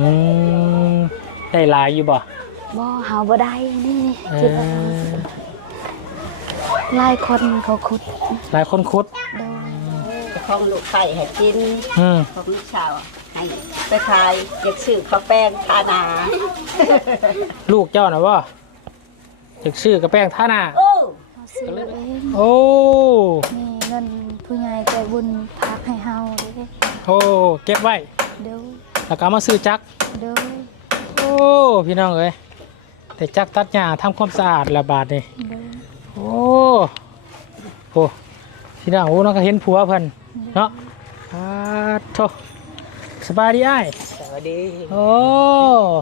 อืมได้หลายอยู่บ่บ่เฮาบ่ได้นี่นี่เอคิดว่าอหลายคนเขาขุดหลายคนคุด โดยของลูกไข่ให้กินอืมของลูกสาวให้ไปขายอยากซื้อข้าวแป้งทานา ลูกเจ้าน่ะบ่จักชื่อกระแป้งท่าหน้าโอ้เขาซื้อเองโอ้ มีเงินผู้ใหญ่ใจบุญพักให้เฮาเด้โอ้ เก็บไว้ เด้อ แล้วก็เอามาซื้อจักรเด้อโอ้พี่น้องเอ้ยแต่จักรตัดหญ้าทำความสะอาดละบาทนี่เด้อโอ้โหพี่น้องโอ้น้องก็เห็นผัวเพิ่นเนาะอาโทสบายดีอ้ายสวัสดีโอ้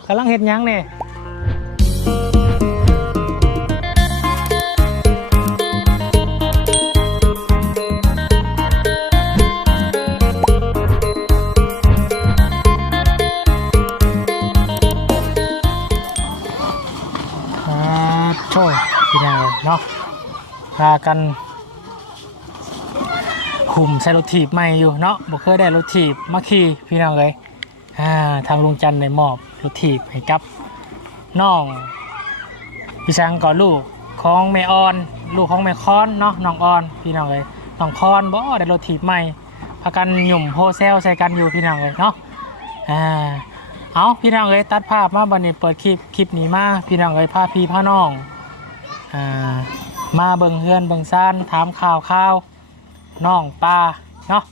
กำลังเห็ดหยังเนี่ย พากันคุมใส่รถถีบใหม่อยู่เนาะบ่เคยได้รถถีบมาขี่พี่น้องเลยอ่าทางลุงจันทร์ได้มอบรถถีบให้กับน้องพี่ช้างก่อนลูกของแม่ออน ลูกของแม่คอนเนาะน้องออนพี่น้องเลยน้องคอนบ่ได้รถถีบใหม่พากันหยุ่มโฮเซลใส่กันอยู่พี่น้องเลยเนาะอ่าเอาพี่น้องเลยตัดภาพมาบันนี้เปิดคลิปคลิปนี้มาพี่น้องเลยพาพี่พาน้องอ่า มาเบิ่งเฮือนเบิ่งซ่านถามข่าวข่าวน้องป้าเนาะ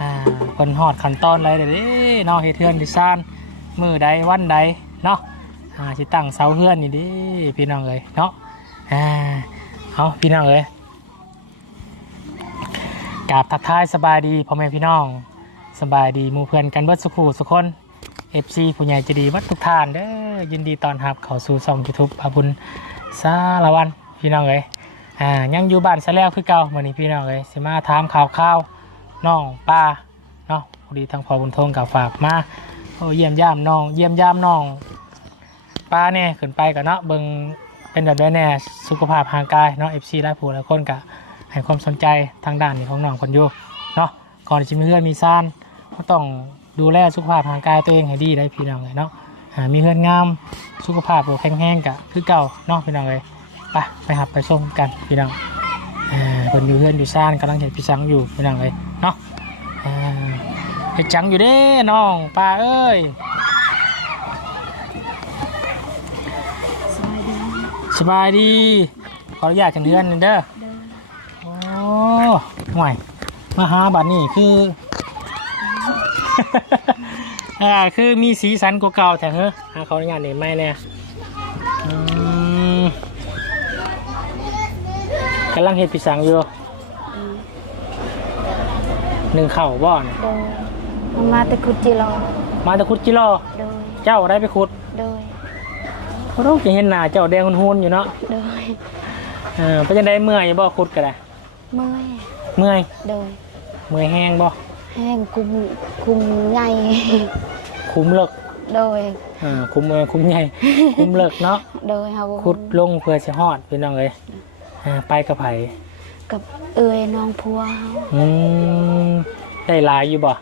อ่าเพิ่นฮอดขั้นตอนอะไรเด้อเด้เนาะเฮ็ดเฮือนดิซ่านมื้อใดวันใดเนาะอ่าสิตั้งเสาเฮือนนี่เดิพี่น้องเอ้ยเนาะอ่าเอาพี่น้องเอ้ยกราบทักทายสบายดีพ่อแม่พี่น้องสบายดีหมู่เพื่อนกันเบิดสุขูสุคน FC ผู้ใหญ่ใจะดีวัดทุกท่านเด้อยินดีต้อนรับเข้าสู่ช่อง YouTube อาบุญสารวันพี่น้องเอ้ย อ่ายังอยู่บ้านซะแล้วคือเก่ามื้อนี้พี่น้องเอ้ยสิมาถามข่าวข่าวน้องป้าเนาะพอดีทางพอบุญทงกับฝากมาโอ้เยี่ยมยามน้อง เยี่ยมยามน้องป้าเนี่ยขึ้นไปกันเนาะเบิงเป็นแบบได้แน่สุขภาพทางกายเนาะเอฟซีและผู้หลายคนกะให้ความสนใจทางด้านนี้ของน้องคนอยู่เนาะก่อนที่จะมีเพื่อนมีซ่านก็ต้องดูแลสุขภาพทางกายตัวเองให้ดีได้พี่น้องเลยเนาะมีเพื่อนงามสุขภาพโอแข็งแรงกะคือเก่าเนาะพี่น้องเลย ไปไปหับไปส้มกันพี่น้องอ่าคนอยู่เพื่อนอยู่ซ่านกำลังเห็นพี่สังอยู่พี่น้องเลยเนาะอ่าเห็ดจังอยู่เด้น้องป้าเอ้ยสบายดีขออนุญาตกันเดือนเด้อโอ้ห่วยมาหาบัดนี้คืออ่าคือมีสีสันกว่าเก่าแต่เฮ้อหาเขาอนุญาตเนี่ยไม่เนี่ยอืม กำลังเห็ดพี่สังอยู่หนึ่งเข่าวบ่อนโดยมันมาแต่ขุดจิโลมาแตะคุดจิโร่โดยเจ้าได้ไปขุดโดยเขาต้องจะเห็นหน้าเจ้าแดงหุ่นๆอยู่เนาะโดยเออเป็นจังได้เมื่อยบ่ขุดก็ได้เมื่อยเมื่อยโดยเมื่อยแห้งบ่แห้งคุมคุมใหญ่คุ้มเลิกโดยเออคุ้มเออคุ้มใหญ่คุ้มเลิกเนาะโดยเฮาขุดลงเพื่อสิฮอดพี่น้องเอ้ย อ่าไปกับไผกับเอ้ยน้องพัวเฮาอืมได้หลายอยู่บ่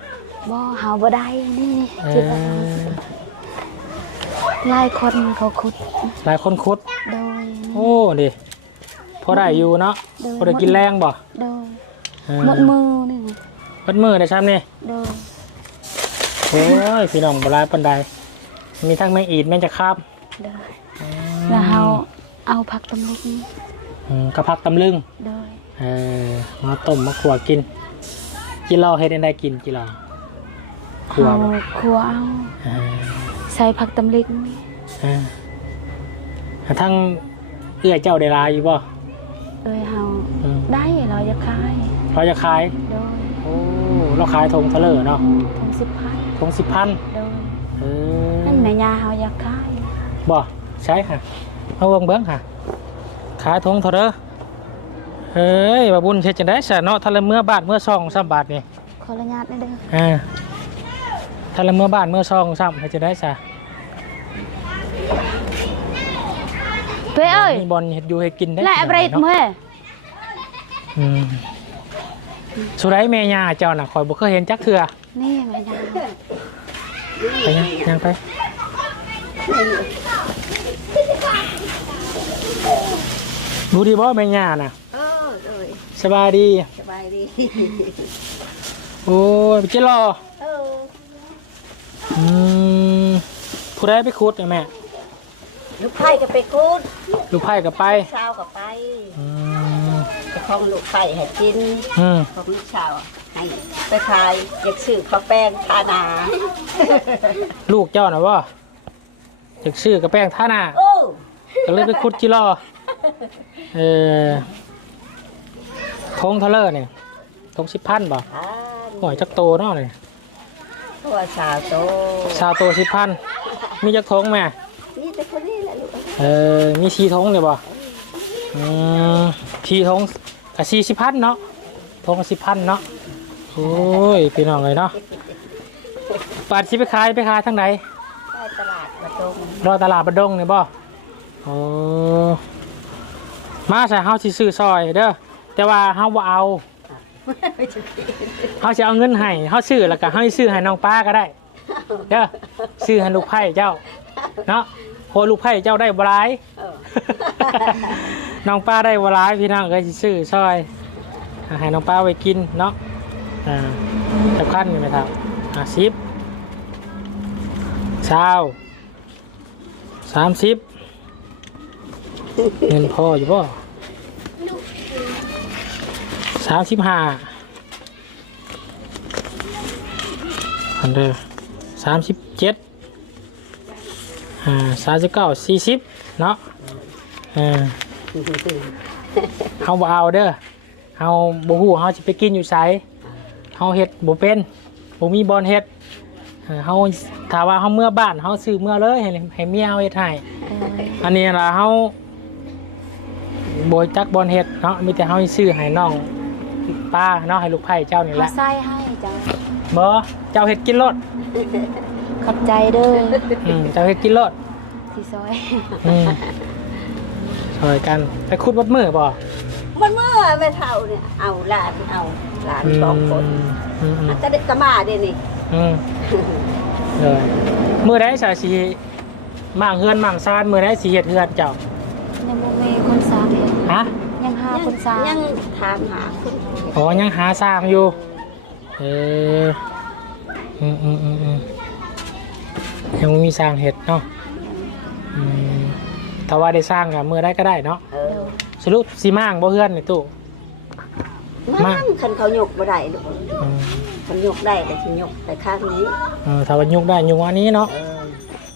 บ่เฮาบ่ได้นี่เอคิดว่าอหลายคนเขาขุดหลายคนขุด โดย โอ้ดิพอได้อยู่เนาะโดยพอได้กินแรงบ่โดยเออหมดมือนี่นะเปิดมือได้ซ้ำนี่โดยโอ้ยพี่น้องบ่หลายปานใดมีทั้งแมงอีดแมงจะคาบโดยแล้วเฮาเอาผักตำลึงอืม กระพักตำลึงโดยเออมาต้มมาขัวกิน กินเหล้าเฮ็ดได้กินกินเหล้าขัวเฮาบ่ครัวเอาเออใส่ผักตำลึงเออทั้งเอื้อเจ้าได้ลายอยู่บ่เอ้ยเฮาอืมได้เราจะขายเราจะขาย โดยโอ้เราขายธงเทะเลอเนาะถึงสิบพันธงสิบพันโดยเออนั่นแม่ยาเฮาอยากขายบ่ใช่ค่ะเอาเบิ่งเบิ่งค่ะ ขายธงเทะเลอเฮ้ยบาบุญเฮ็ดจังได๋ซะเนาะทะเลเมื่อบาทเมื่อซอง3บาทนี่ขออนุญาตได้เด้อเออทะเลเมื่อบาทเมื่อซอง3เฮ็ดจังได๋ซะเป้เอ้ยมีบอลเฮ็ดอยู่เฮ็ดกินได้และอะไรเนาะเมื่ออืมสุไรแม่ย่าเจ้าน่ะข่อยบ่เคยเห็นจักเทื่อนี่แม่ยาไปยังยังไป ดูดีบ่แม่ย่าน่ะเออเลยสบายดี สบายดี โอ้ยไปเจิรอเอออืมผู้ใดไปขุดน่ะแม่ลูกไผ่ก็ไปกูดลูกไผ่ก็ไปเช้าก็ไปอืมไปคล้องลูกไผ่ให้กินอืมของลูกสาวให้ไปขายเด็กซื้อข้าวแป้งทานา ลูกเจ้าน่ะบ่จากชื่อกระแป้งท่าหน้า โอ้ ก็เลยไปขุดจิรอ เออทงเทเลอร์เนี่ยทงสิบพันบ่อ่าหอยจักโตเนาะเนี่ยตัวสาวโตชาวโตสิบพันมีจักทงแม่นี่แต่คนนี้แหละลูกเออมีชีทงเลยบ่อืมชีทงกับชีสิบพันเนาะทงสิบพันเนาะโอ้ยพี่น้องเลยเนาะปาดชิไปขายไปขายทางไหนได้ตลาดมาตรงรอตลาดบัดดงเนี่ยบ่โอ้ มาใส่เฮาสิซื้อซอยเด้อแต่ว่าเฮาบ่เอาเฮาสิเอาเงินให้เฮาซื้อแล้วก็เฮาสิซื้อให้น้องป้าก็ได้ เด้อซื้อให้ลูกไผ่เจ้า เนาะโหลูกไผ่เจ้าได้บ่หลายเออน้องป้าได้บ่หลายพี่น้องก็สิซื้อซอยให้น้องป้าไว้กินเนาะอ่าจะขั้นอยู่ไหมครับอ่าสิบเช้าสามสิบ เงินพออยู่ป่ะสามสิบห้าอันเดอร์สามสิบเจ็ดอ่าสามสิบเก้าสี่สิบเนาะเออเฮาบ่เอาเด้อเฮาบ่ฮู้เฮาสิไปกินอยู่ไสเฮาเฮ็ดบ่เป็นบ่มีบอลเฮ็ดเออเฮาถ้าว่าเฮาเมื่อบ้านเฮาซื้อเมื่อเลยให้ให้เมียเฮาเฮ็ดให้อันนี้ล่ะเฮา บ่จักบอลเฮ็ดเนาะมีแต่เฮาซื้อให้น้องป้าเนาะให้ลูกไผ่เจ้านี่แหเขาละใส่ให้จ้ะบ่เจ้าเฮ็ดกินรถขอบใจเด้ออืมเจ้าเฮ็ดกินรถที่ซอยอืมช่วยกันไปขุดวัดมือบ่มันเมื่อไม่เท่าเนี่ยเอาหลานเอาหลานสองคนอืมอืมจะได้กระมาเดี๋ยวนี้ อืมเลยมือได้สาสีมั่างเฮือนมั่างซานมือได้สีเฮ็ดเฮือนเจ้า ยังบ่มีคนสร้างเล ยฮะยังหาคนสร้าง ยังถามหาคนอ๋อยังหาสร้างอยู่ เอออืมอืมอืมอืมยังบ่มีสร้างเห็ดเนาะอืมถ้าว่าได้สร้างกับมือได้ก็ได้เนาะเออสรุปสีมั่างบ่เฮือนในตู้ มา มั่งคันเขายกบ่ได้ลูกอืมคันยกได้แต่สิยกแต่ข้างนี้เออถ้าว่ายุกได้ยุกวันนี้เนาะเออ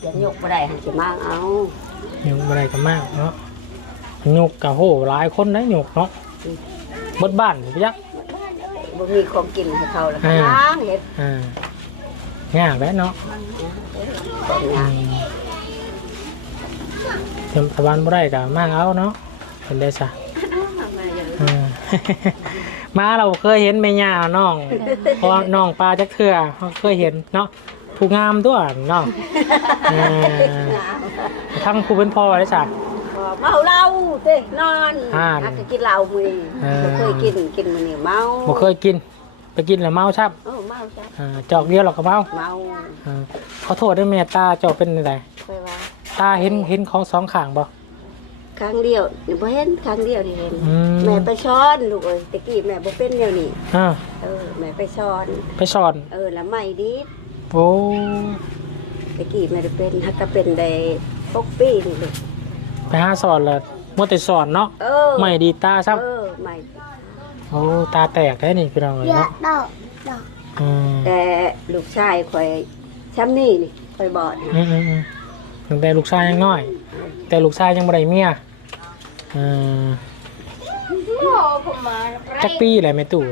เดี๋ยวยกบ่ได้หันสิมั่งเอายุกอะไรก็มากเนาะ ยุกกับโหหลายคนได้ยุกเนาะบดบ้านพี่ยักษ์บ่มีของกินให้เขาแล้วเออล้างเฮ็ดอ่าง่ายแล้วเนาะของอืยากมเตรียมตะวันบ่ได้ก็มากเอาเนาะเป็นได้ซะอืมมาเราเคยเห็นแม่ย่าน้องเพราะน้องปลาจักเทื่อเขาเคยเห็นเนาะผู้งามตัวเนาะเออทั้งผู้เป็นพ่อได้ซะ เมาเหล้าเด้นอนอ่าหักก็กินเหล้ามื้อนี้เออ บ่เคยกินกินมื้อนี้เมาบ่เคยกิน ไปกินแล้วเมาชับเออเมาจ้ะอ่าจอกเดียวเราก็เมาเมาอ่าขอโทษด้วยแม่ตาเจอกเป็นอะไรค่อยว่าตาเห็นเห็นของสองข้างบ่ ครั้งเดียวนี่บ่เห็นครั้งเดียวที่เห็นอืม แม่ไปช้อนลูกเอ้ยตะกี้แม่บ่เป็นเดี๋ยวนี้อ่าเออแม่ไปช้อน ไปสอน เออแล้วไม่ดีโอ้ตะกี้แม่ได้เป็นฮักก็เป็นได้ปกปีนี่ลูกไป หาสอนแล้วมัวแต่สอนเนาะเออไม่ดีตาซับเออไม่โอ้ตาแตกได้นี่พี่น้องเลยเนาะดอกดอกอืมแต่ลูกชายข่อยช้ำนี่นี่ข่อยบอดนะอืมอืมอืมตั้งแต่ลูกชายยังน้อย แต่ลูกชายยังบ่ได้เมียอ่าจักปีอะไรแม่ตู่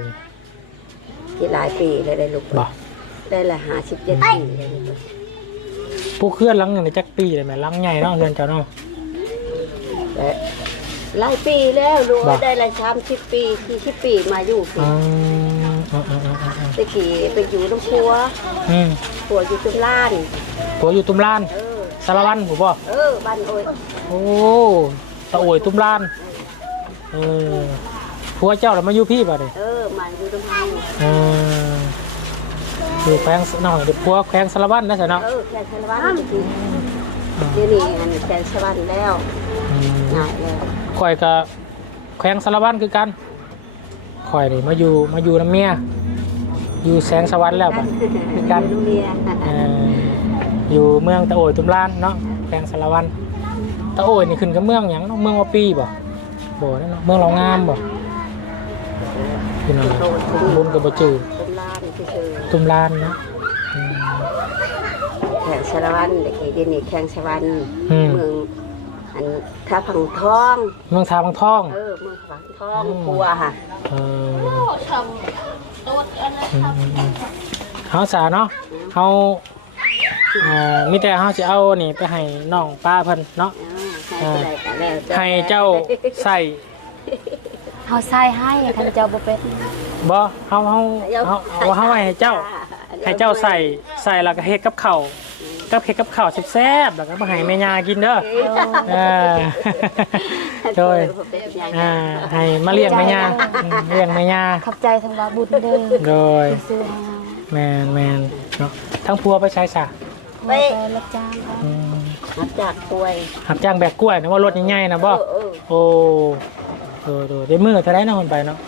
ที่หลายปีเลยได้ลูกบ่ได้ละห้าสิบเจ็ดปีเลยลูกผู้เคลื่อนหลังอย่างในจักปีเลยแม่หลังใหญ่เนาะเรือนเจ้าเนาะ แต่หลายปีแล้วลูกบ่ได้ละสามสิบปีสี่สิบปีมาอยู่อืที่มอืมอืมอืมอืมตะกี้ไปอยู่น้ำพัวอืมพัวอยู่จุฬล้านผัวอยู่ตุ้มลานเออ สารวันผมบ่เออบ้านโอ้ยโอ้ตะโอยตุ้มลานเออผัวเจ้าแล้วมาอยู่พี่ป่ะเนี่ยเออมาอยู่น้ำพัวเอออยู่แขวงน้องเด็กพัวแขวงสารวัตรนะสิเนาะเออแค่ชาวบ้านจริงเดี๋ยวนี้อันแค่ชาวบ้านแล้วอืม ง่ายแล้วข่อยกับแขวงสารวัตรคือกันข่อยนี่มาอยู่มาอยู่น้ำเมียอยู่แสงสวรรค์แล้วบัดคือกันลูกเมียเอ่ออยู่เมืองตะโอยตุมลานเนาะแขวงสารวัตรตะโอยนี่ขึ้นกับเมืองหยังเนาะเมืองว่าปีบ่บ่นั่นเนาะเมืองเรางามบ่คือนั่นแหละบุญกับบ่จืดตุลานที่คือตุมลานเนาะอืม แข่งชาวบ้านเด็กเดี๋ยวนี้แข่งชาวบ้านอืม เมือง อันท่าพังทอง เมืองทาบางทองเออเมืองพังทองกลัวค่ะเอออืมอืมอืมเฮาสาเนาะเฮาเอ่อมีแต่เฮาสิเอานี่ไปให้น้องป้าเพิ่นเนาะให้ไปได้ก็แล้วแต่ให้เจ้าใส่เฮาใส่ให้คันเจ้าบ่เป็นบ่เฮาเฮาเฮาเอาเฮาไว้ให้เจ้า ให้เจ้าใส่ใส่แล้วก็เฮ็ดกับข้าว กับเฮ็ดกับข้าวแซ่บๆแล้วก็มาให้แม่ย่ากินเด้อเออโดยอ่าให้มาเลี้ยงแม่ย่าอืมเลี้ยงแม่ย่าขอบใจทางบาบุญเด้อโดยที่ซื้อให้เฮาแมนแมนเนาะทั้งพัวไปใช้ซะไว้ไปรับจ้างเขาอืมรับจากป่วยหับจ้างแบกกล้วยนะว่ารถใหญ่ๆนะบ่เออเออโอ้โดยโดยได้มือเท่าไรนะคนไปเนาะ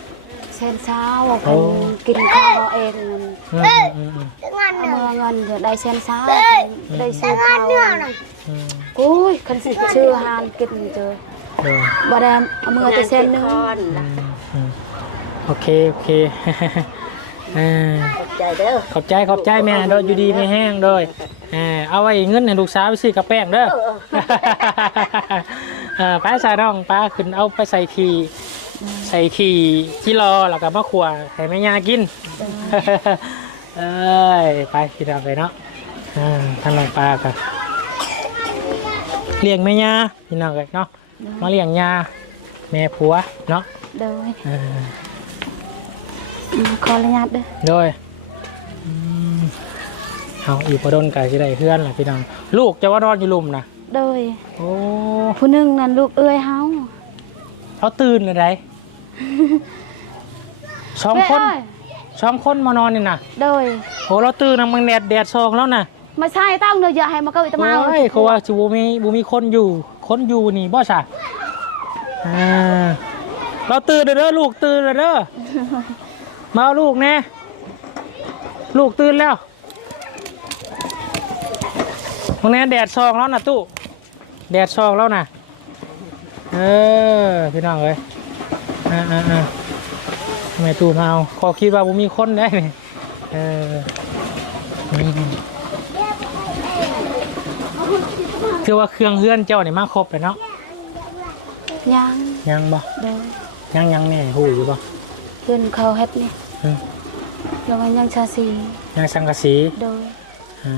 เส้นเช้าโอ้เพิ่นกินข้าวเอาเองนั่นอืมอืมอืมเอามื่อเงินจะได้เส้นเช้าได้เส้นข้าวอืมอุ้ยคันสิชื่อหานกินเจอโดยบ่ได้เอามือแต่เส้นหนึงคอนอืมอืมโอเคโอเคเออขอบใจเด้อขอบใจขอบใจแม่โดยอยู่ดีไม่แห้งโดยเออเอาไว้เงินให้ลูกสาวไปซื้อกระแป้งเด้อ เออป้าใส่น้องป้าขึ้นเอาไปใส่ทีใส่ทีกิโลแล้วก็มะขวาให้แม่ยากินเอ้ยไปพี่น้องไปเนาะอ่าท่านน้องปลากันเลี้ยงแม่ยาพี่น้องเลยเนาะมาเลี้ยงยาแม่ผัวเนาะโดยเอออืมขออนุญาตเด้อโดยอืมเอาอีกพอดนไก่ที่ได้เพื่อนล่ะพี่น้องลูกจะว่านอนอยู่ลุมนะโดย โอ้ผู้หนึงนั่นลูกเอ้ยเฮาเขาตื่นเลยได สองคนแม่เอ้ยสองคนมานอนนี่นะโดยโหเราตื่นนะมึงแดดแดดซองแล้วนะมาใช่ต้องเด้ออย่าให้มาเก้าอีตะมาโอ้ยเขาว่าจูมีบูมีคนอยู่ คนอยู่นี่บ่ใช่อ่าเราตื่นเด้อเด้อลูกตื่นเด้อเด้อมาเอาลูกแน่ลูกตื่นแล้วมึงแน่แดดซองแล้วนะตู้แดดซองแล้วนะเออพี่น้องเอ้ย อ่าอ่าอ่าทำไมตู้มาเอาขอคิดว่าบูมีคนได้นี่เอออืมคือว่าเครื่องเฮือนเจ้านี่มาครบเลยเนาะยังยังบ่โดยยังยังแน่หูอยู่บ่เพิ่นเขาเฮ็ดนี่อืมแล้วมันยังชาซียังสังกะสีโดยอ่า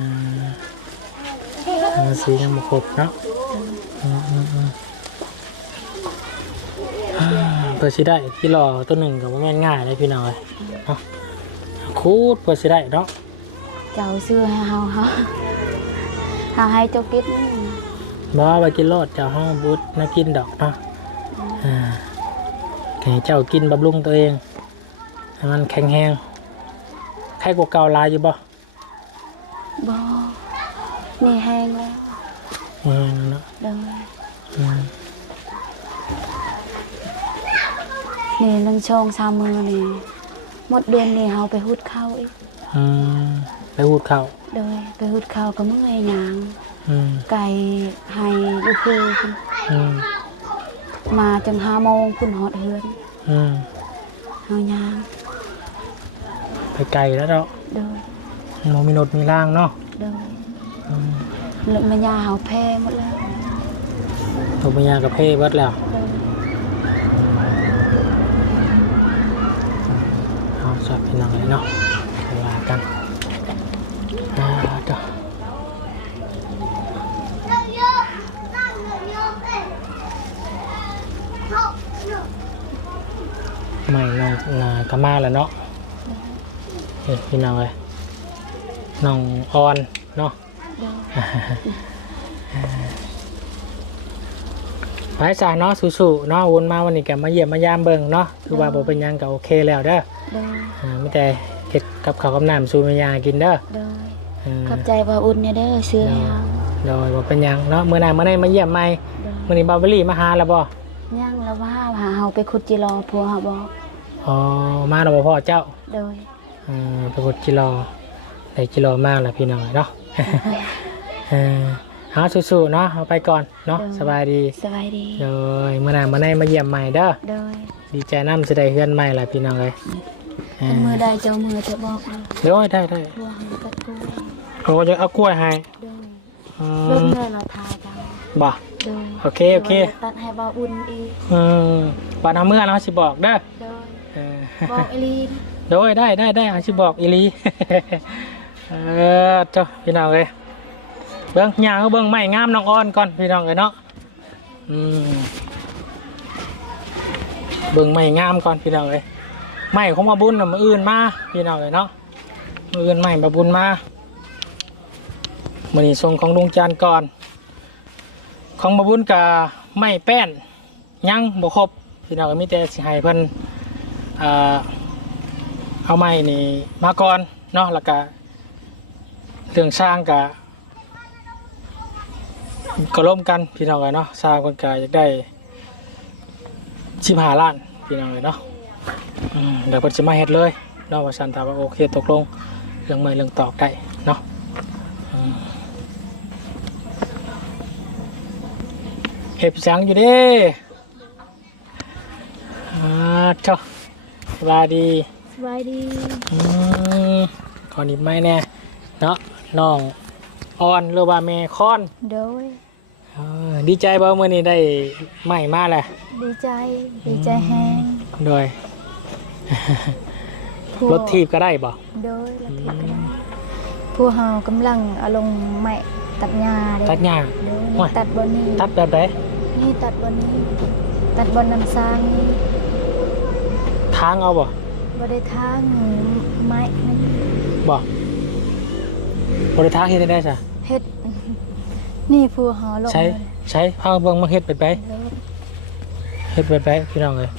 สังกะสียังบ่ครบเนาะอืมอืมอืมอ่า เพื่อสิได้ที่รอตัวหนึ่งกับว่าแม่นง่ายเลยพี่น้อยเนาะคูดเพื่อสิได้เนาะเจ้าซื้อให้เฮาเฮาเฮาให้เจ้ากินบ่ไปกินรอดเจ้าห้องบุตรน่ากินดอกเนาะอ่าให้เจ้ากินบำรุงตัวเองให้มันแข็งแรงใครกว่าเก่าหลายอยู่บ่บ่นี่แห้งแล้วอืมเนาะ โดยอืมนี่นังชองสามมือนี่หมดเดือนนี่เฮาไปหุดข้าวอีกอืมไปหูดเข้าโดยไปหุดข้าวก็เมื่อยหยางอืมไก่ให้ลูกคือพุ่นอืมมาจนห้าโมงพุ่นฮอดเฮือนอืมเฮาหยางไปไกลแล้วเนาะโดยโมมีรถมีร่างเนาะโดยอืมแล้วแม่ย่าเฮาแพ้หมดแล้วตัวปัญญากับเพ่เบิดแล้ว โดย เอาสับ พี่น้องเลยเนาะไปว่ากันอ่าเด้อไม่น้องนากามาแล้วเนาะเฮ้ยพี่น้องเลยน้องออนเนาะโดยไปสาเนาะสู้ๆเนาะวนมาวันนี้แกมาเยี่ยมมายามเบิ่งเนาะคือว่าบ่เป็นยังก็โอเคแล้วเด้อ ม่แต่เฮ็ดกับข้าวกับน้ำสู่แม่ยากินเด้อโดยเออขอบใจบ่อุ่นเนี่ยเด้อซื้อให้เฮาโดยบ่เป็นหยังเนาะมื้อหน้ามื้อใดมาเยี่ยมใหม่โดยมื้อนี้บาวเบอรี่มาหาแล้วบ่ย่างแล้วว่าหาเฮาไปขุดจิรอพัวเฮาบอกอ๋อมาแล้วบ่พ่อเจ้าโดยเออไปกดกิโลได้กิโลมากแล้วพี่น้องเนาะเออเอาสู้ๆเนาะเอาไปก่อนเนาะสบายดีสบายดี โดยมื้อหน้ามื้อใดมาเยี่ยมใหม่เด้อโดย ดีใจนำสิได้เฮือนใหม่ล่ะพี่น้องเอ้ย เอเป็นอมือใดเจ้ามือจะบอกเลยเดี๋ยวได้ได้พัวเฮาตัดกล้วยเขาก็จะเอากล้วยให้โดยอืเบิ่งมเลยเราทาจังบ่โดยโอเคโอเคดี๋ยวตัดให้บ่อุ่นอีกอืมวันเอาเมื่อเนาะสิบอกเด้อโดยเออ บอกไอลีนโดยได้ได้ได้เอาสิบอกอีหลี เออเจ้าพี่น้องเอ้ยเบิ้งย่างก็เบิ้งไม้งามน้องอ้อนก่อนพี่น้องเอ้ยเนาะอืมเบิ้งไม้งามก่อนพี่น้องเอ้ย ไม้ของมาบุญมาอื่นมาพี่น้องเอ้ยเนาะมาอื่นไม้มาบุญมามือนี้ส่งของลุงจันทร์ก่อน ของมาบุญกับไม้แป้นยังบ่ครบพี่น้องมีแต่สิให้เพิ่นอ่าเอาไม้นี่มาก่อนเนาะแล้วก็เรื่องสร้างกับก็ร่วมกันพี่น้องกันเนาะสร้างคนกายอยากได้ชิบหาล้านพี่น้องเลยเนาะ เดี๋ยวเพิ่นจะมาเฮ็ดเลยเนาะว่าสันตาว่าโอเคตกลงเรื่องไม้เรื่องตอกได้เนาะอืมเฮ็ดจังอยู่เด้อ่าเจ้าสบายดีสบายดีอืมขอนิบไม้แน่เนาะน้องออนหรือว่าแม่คอนโดยเออดีใจบ่เมื่อนี้ได้ไม้มาแหละดีใจดีใจแฮงโดย พวกรถทีบก็ได้บ่โดยรถทีบก็ได้พวกเฮากำลังเอาลงไม้ตัดหญ้าเด้ตัดหญ้า โดยโอ้นี่ยตัดบนนี้ตัดแบบไหนนี่ตัดบนนี้ ตัดบนน้ำซางนี่ทางเอาบ่บ่ได้ทางไม้นี่บ่บ่ได้ทางเฮ็ดได้ซะเฮ็ด นี่พวกเฮาลงใช้ใช้พาเบิ่งมาเฮ็ดแบบไหนโดยเฮ็ดแบบไหนพี่น้องเอ้ย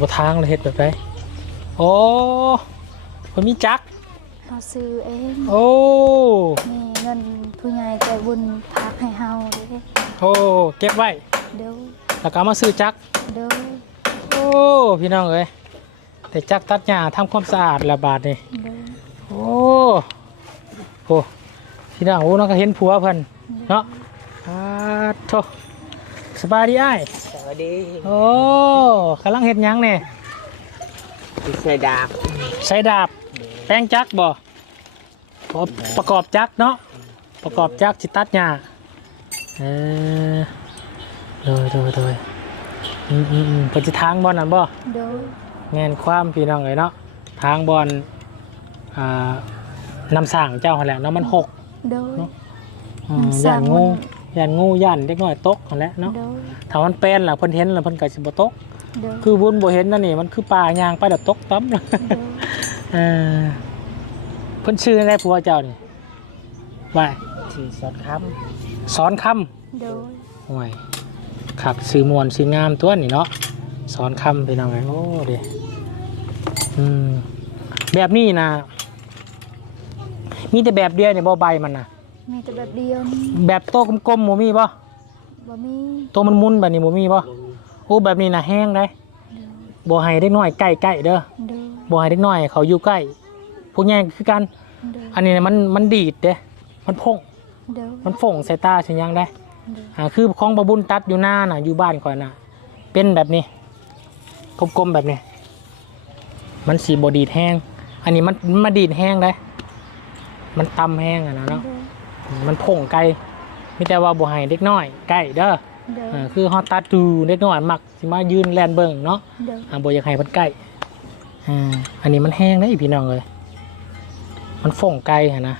บ่ทางเลยเฮ็ดแบบไหนโอ้เพิ่นมีจักรเฮาซื้อเองโอ้นี่เงินผู้ใหญ่ใจบุญพักให้เฮาเด้โอ้เก็บไว้เด้อแล้วก็เอามาซื้อจักรเด้อโอ้พี่น้องเอ้ยแต่จักตัดหญ้าทำความสะอาดละบาทนี่เด้อโอ้โหพี่น้องโอ้น้องก็เห็นผัวเพิ่นเนาะอาโทสบายดีอ้าย ส วัสดีโอ้กำลังเห็ดหยังเนี่ยใส่ดาบใช้ดาบ แป้งจักรบ่อ๋อประกอบจักรเนาะ ประกอบจักรสิตัดหญ้าเออโดยโดยโดยอืมอืมอืมเพิ่นสิทางบ่นั่นบ่เด้อแม่นความพี่น้องเลยเนาะทางบอลอ่านำสั่งเจ้าหันแหละเนาะมันหกเด้ออืมนำสั่ย่างนงู ย่านงูย่านเด็กน้อยตกหันแหละเนาะเด้อถ้ามันเป็นล่ะเพิ่นเห็นล่ะเพิ่นก็สิบ่ตกเด้อคือบุญบ่เห็นนั่นนี่มันคือป่ายางไปแล้วตกต้ํเด้อเออเพิ่นชื่ออะไรผัวเจ้านี่ว่าชื่อสดคสอนคำเด้อห่วยขักซื้อมวนซื้องามตัวนี่เนาะสอนคำพี่น้องไงโอ้เด้อืมแบบนี้นะมีแต่แบบเดียวเนี่ยบ่ใบมันนะ มีแต่แบบเดียวนี่แบบโตกลมๆบ่มีบ่บ่มีโตมันมุนแบบนี้บ่มีบ่โอ้แบบนี้นะแห้งได้เด้อบ่ให้เด็กน้อยใกล้ๆเด้อเด้อบ่ให้เด็กน้อยเขาอยู่ใกล้พวกแย่งคือกัน เด้ออันนี้นะมันมันดีดเด้มันพงเด้อมันฟงใส่ตาใช่ยังได้เด้ออ่าคือของบะบุญตัดอยู่หน้าน่ะอยู่บ้านก่อนน่ะ เป็นแบบนี้กลมๆแบบนี้ มันสีบดีดแห้ง อันนี้มันมันมาดีดแห้งได้ มันตำแห้งอะนะเนาะ เด้อ มันผงไกลมีแต่ว่าบ่ให้เด็กน้อยใกล้เด้อเด้ออ่าคือฮอตตัดดูเด็กน้อยมักสิมายืนแลนเบิ่งเนาะเด้ออ่าบ่อยากให้มันใกล้อ่าอันนี้มันแห้งได้พี่น้องเลยมันฟงไกลหะนะ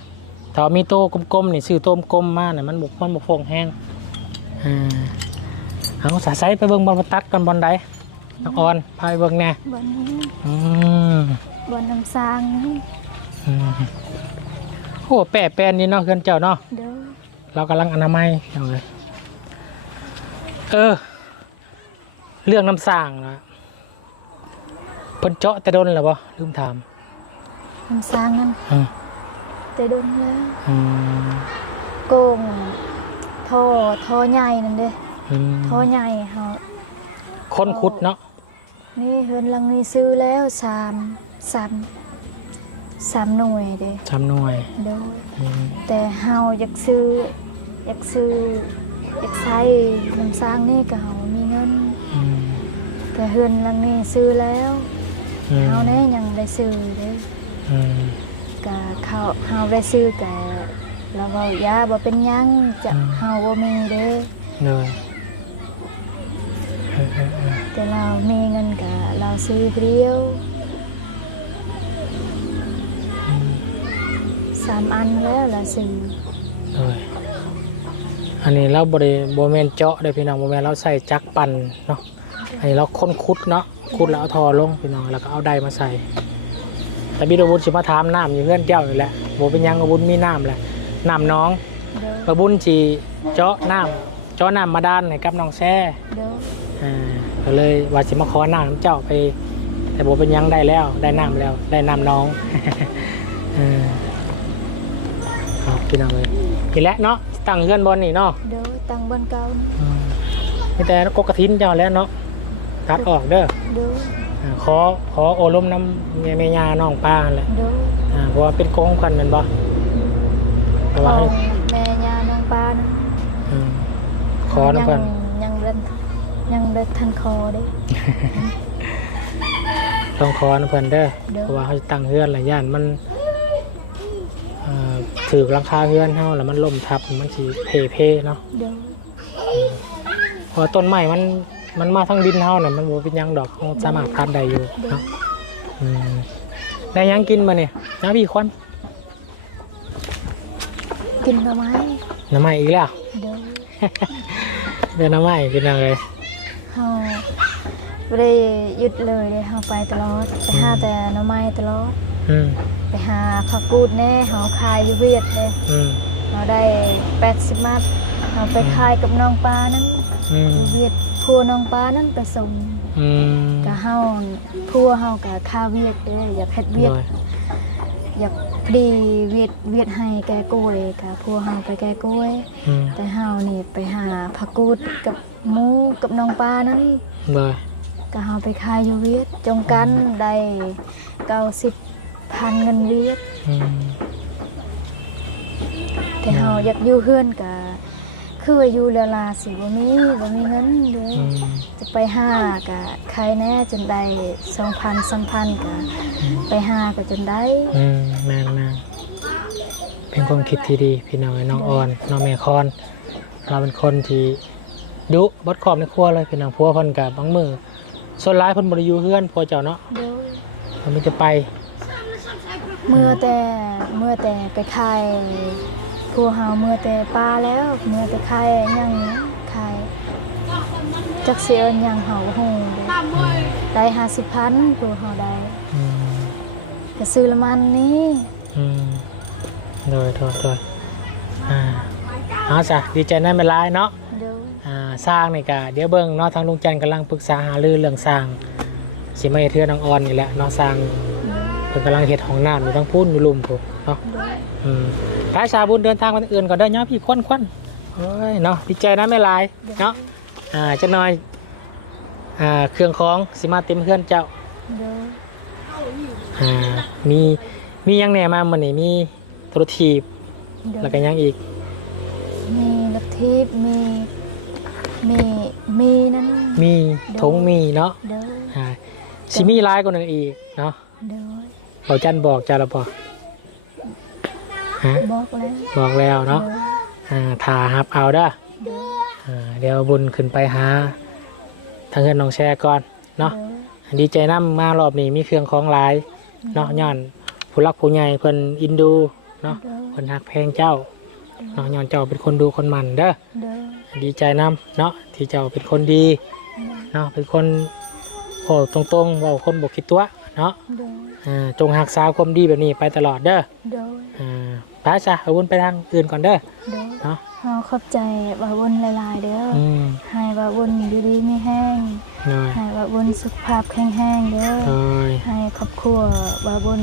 ถ้าว่ามีโตกลมๆนี่ซื้อโตมกลมมาเนี่ยมันบ่มันบ่ฟงแห้งอ่าเอาสาไซไปเบิ่งบอลมาตัดกันบอลใดน้องออนพาไปเบิ่งแน่บ่นี้อืมบ่น้ำซางนี่ อืมโอ้แปะแปนนี่เนาะเพื่อนเจ้าเนาะเด้อเรากำลังอนามัยเอาเลยเออ เรื่องน้ำสร้างนะเพิ่นเจาะแต่โดนแล้วบ่ลืมถามน้ำสร้างนั่นอืมแต่โดนแล้วอืมโกงท่อท่อใหญ่นั่นเด้อืมท่อใหญ่เฮาคนคุดเนาะนี่เฮือนหลังนี้ซื้อแล้วสามสาม สามหน่วยเด้ทำหน่วยโดยอืมแต่เฮาอยากซื้ออยากซื้ออยากใช้น้ำสร้างนี่ก็เฮามีเงิน อืมแต่เฮือนหลังนี้ซื้อแล้วอืมเฮาแน่ยังได้ซื้อเด้อืมก็เขาเฮาได้ซื้อก็เราเว้ายาบ่เป็นหยังจะอืมเฮาบ่มีเด้เลยเออเออเออแต่เรามีเงินก็เราซื้อเดียว สามอันแล้วเราซื้อเลยอันนี้เราบริโบแมนเจาะเด้อพี่น้องโบแมนเราใส่จักรปั่นเนาะอันนี้เราค้นคุดเนาะคุดแล้วเอาทอลงพี่น้องแล้วก็เอาไดมาใส่ แต่บิดาบุญสิมาถามน้ำอยู่เพื่อนเจ้าอยู่แหละโบเป็นหยังกบุญมีน้ำแหละน้ำน้องเด้อกระบุญจีเจาะน้ำเจาะน้ำมาด้านให้กับน้องแซ่เด้ออ่าก็เลยว่าสิมาขอน้ำน้ำเจ้าไป แต่โบเป็นหยังได้แล้วได้น้ำแล้วได้น้ำน้องเออครับ พี่น้องเลยนี่แหละเนาะตั้งเพื่อนบอลนี่เนาะเด้อตังบนเก่านี่อืมมีแต่กกกระทินเจ้าแล้วเนาะตัดออกเด้อเด้ออ่าขอขอโอลมน้ำเมียเมียาน้องป้าหั่นแหละเด้ออ่าเพราะว่าเป็นโกงกันแมันบ่เพราะขว่าอให้งแม่ย่าน้องป้านะอืมขอน้ำเพิ่นยังยังเดินยังเดินทันคอเด้ ต้องขอน้ำเพิ่นเด้อเด้อ เพราะว่าเขาตั้งเฮือนหลายย่านมันเอ่อ ถือหลังคาเฮือนเฮาแล้วมันล่มทับมันสิเพเพเนาะเด้อเพราะว่าต้นไม้มันมันมาทั้งดินเฮาน่ะมันบ่เป็นหยังดอกเฮาสามารถตัดได้อยู่เนาะอืมได้หยังกินมาเนี่ยน้าพี่ควันกินหน่อไม้น้ำไม้อีกแล้ว เด้อเดี๋ยวน้ำไม้เป็นยังไงเฮาบ่ได้หยุดเลยเด้เฮาไปตลอดไปหาแต่หน่อไม้ตลอดอืม ไปหาผักกูดแน่เฮาขายอยู่เวียดเด้อืมเราได้80มัดเราไปขายกับน้องปลานั้นอืมเวียดพัวน้องปลานั้นไปส่งอืมก็เฮาพัวเฮาก็ค่าเวียดเด้ออยากเฮ็ดเวียดโดยอยากพอดีเวียดเวียดให้แกกล้วยก็พัวเฮาไปแกกล้วยอืมแต่เฮานี่ไปหาผักกูดกับหมูกับน้องปลานั้นโดยก็เฮาไปขายอยู่เวียดจงกันได้ 90พันเงินเวียดอืมแต่เฮาอยากอยู่เฮือนก็คือว่าอยู่แล้วลาสิบ่มีบ่มีเงินเด้ออืมจะไปห้ากะใครแน่จนได้สองพันสามพันกะไปห้าก็จนได้อืมแม่นแม่นเป็นความคิดที่ดีพี่น้องไอ้น้องออนน้องแม่คอนเราเป็นคนที่ดุบดขอบในครัวเลยพี่น้องพัวเพิ่นกับบางมือส่วนร้ายเพิ่นบริยูเฮือนพัวเจ้าเนาะเด้อมันไม่จะไป เมื่อแต่เมื่อแต่ไปขายผู้เฮาเมื่อแต่ปลาแล้วเมื่อแต่ขายหยังเนี้ยขายจักเสียหยังเฮาบ่ฮู้เด้อได้ห้าสิบพันผู้เฮาได้อืมก็ซื้อละมันนี้อืมโดยโดยโดยอ่าเอาจ้ะดีใจนั่นเป็นไรเนาะเด้ออ่าสร้างนี่กะเดี๋ยวเบิ่งเนาะทางลุงจันทร์กำลังปรึกษาหารือเรื่องสร้างสิมาเฮ็ดเทือน้องออนนี่แหละเนาะสร้าง เพิ่นกำลังเฮ็ดห้องน้ำอยู่ทั้งพุ่นอยู่ลุมพุ่นเนาะเด้ออืมพระชาบุญเดินทางมาทางอื่นก่อนเด้อเนาะพี่ควันควันโอ้ยเนาะดีใจนะไม่ลายเนาะอ่าจะน้อยอ่าเครื่องของสิมาเต็มเพื่อนเจ้าเด้ออ่ามีมีหยังแหน่มามื้อนี้มีโทรทีบเด้อแล้วก็หยังอีกมีรถทิพย์มีมีมีนั้นมีถงมีเนาะเด้ออ่าสิมีหลายกว่านั้นอีกเนาะเด้อ เราจันบอกเจ้าและบ่ฮะบอกแล้วบอกแล้วเนาะเด้ออ่าถ่าฮับเอาเด้อเด้ออ่าเดี๋ยวบุญขึ้นไปหาทางเงินน้องแชร์ก่อนเนาะดีใจน้ำมารอบนี้มีเครื่องของหลายเนาะย้อนผู้รักผู้ใหญ่เพิ่นอินดูเนาะเด้อเพิ่นหักแพงเจ้าเนาะย้อนเจ้าเป็นคนดูคนหมันเด้อเด้อดีใจน้ำเนาะที่เจ้าเป็นคนดีเนาะเป็นคนโอ้ตรงๆเว่าคนบกคิดตัวเนาะเด้ ออ่าจงหักษาความดีแบบนี้ไปตลอดเด้อเด้ออ่าพระจ้าเอาวุนไปทางอื่นก่อนเด้อเด้อเนาะเฮาขอบใจบาบุญหลายๆเด้อออืมให้บาบุญอยู่ดีมีแห้งหน่อยให้บาบุญสุขภาพแข็งแรงเด้อ หน่อยให้ครอบครัวบาบุญ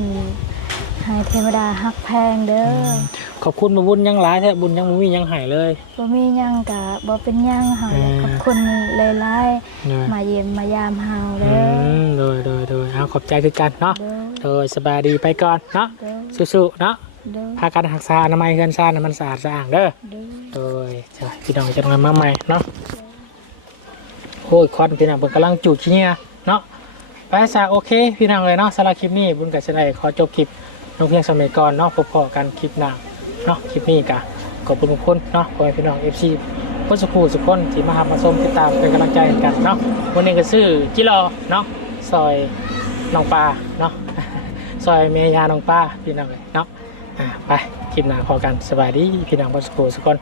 ให้เทวดาฮักแพงเด้ออขอบคุณมาบุญยังหลายแท้บุญยังบ่มียังใหายเลย บ่มีหยังกะบ่เป็นหยังเฮาอืมขอบคุณหลายเลยๆมาเยี่ยมมายามเฮาอืเด้อมโดยโดยโดยเอาขอบใจคือกันเนาะเด้อโดยสบายดีไปก่อนเนาะเด้อสู้ๆเนาะเด้อพากันรักษาอนามัยเฮือนซ่านให้มันสะอาดสะอ้างเด้อ เด้อโดยจะพี่น้องจะทำงานมาใหม่เนาะโอ้ยควันพี่น้องเพิ่นกำลังจูดขี้เนี่ยเนาะไปซะโอเค พี่น้องเลยเนาะสำหรับคลิปนี้บุญกับชนายขอจบคลิป น้องเพียงสมัยก่อนเนาะพบพอกันคลิปหน้าเนาะคลิปนี้กะขอบคุณทุกคนเนาะขอให้พี่น้องเอฟซีคนสุขูสุขคนที่มาหามาชมติดตามเป็นกำลังใจกันเนาะวันนี้ก็ซื้อจิรอเนาะซอยน้องปลาเนาะซอยเมียาน้องปลาพี่น้องเลยเนาะอ่าไปคลิปหน้าพอกันสบายดีพี่น้องคนสุขูสุขคน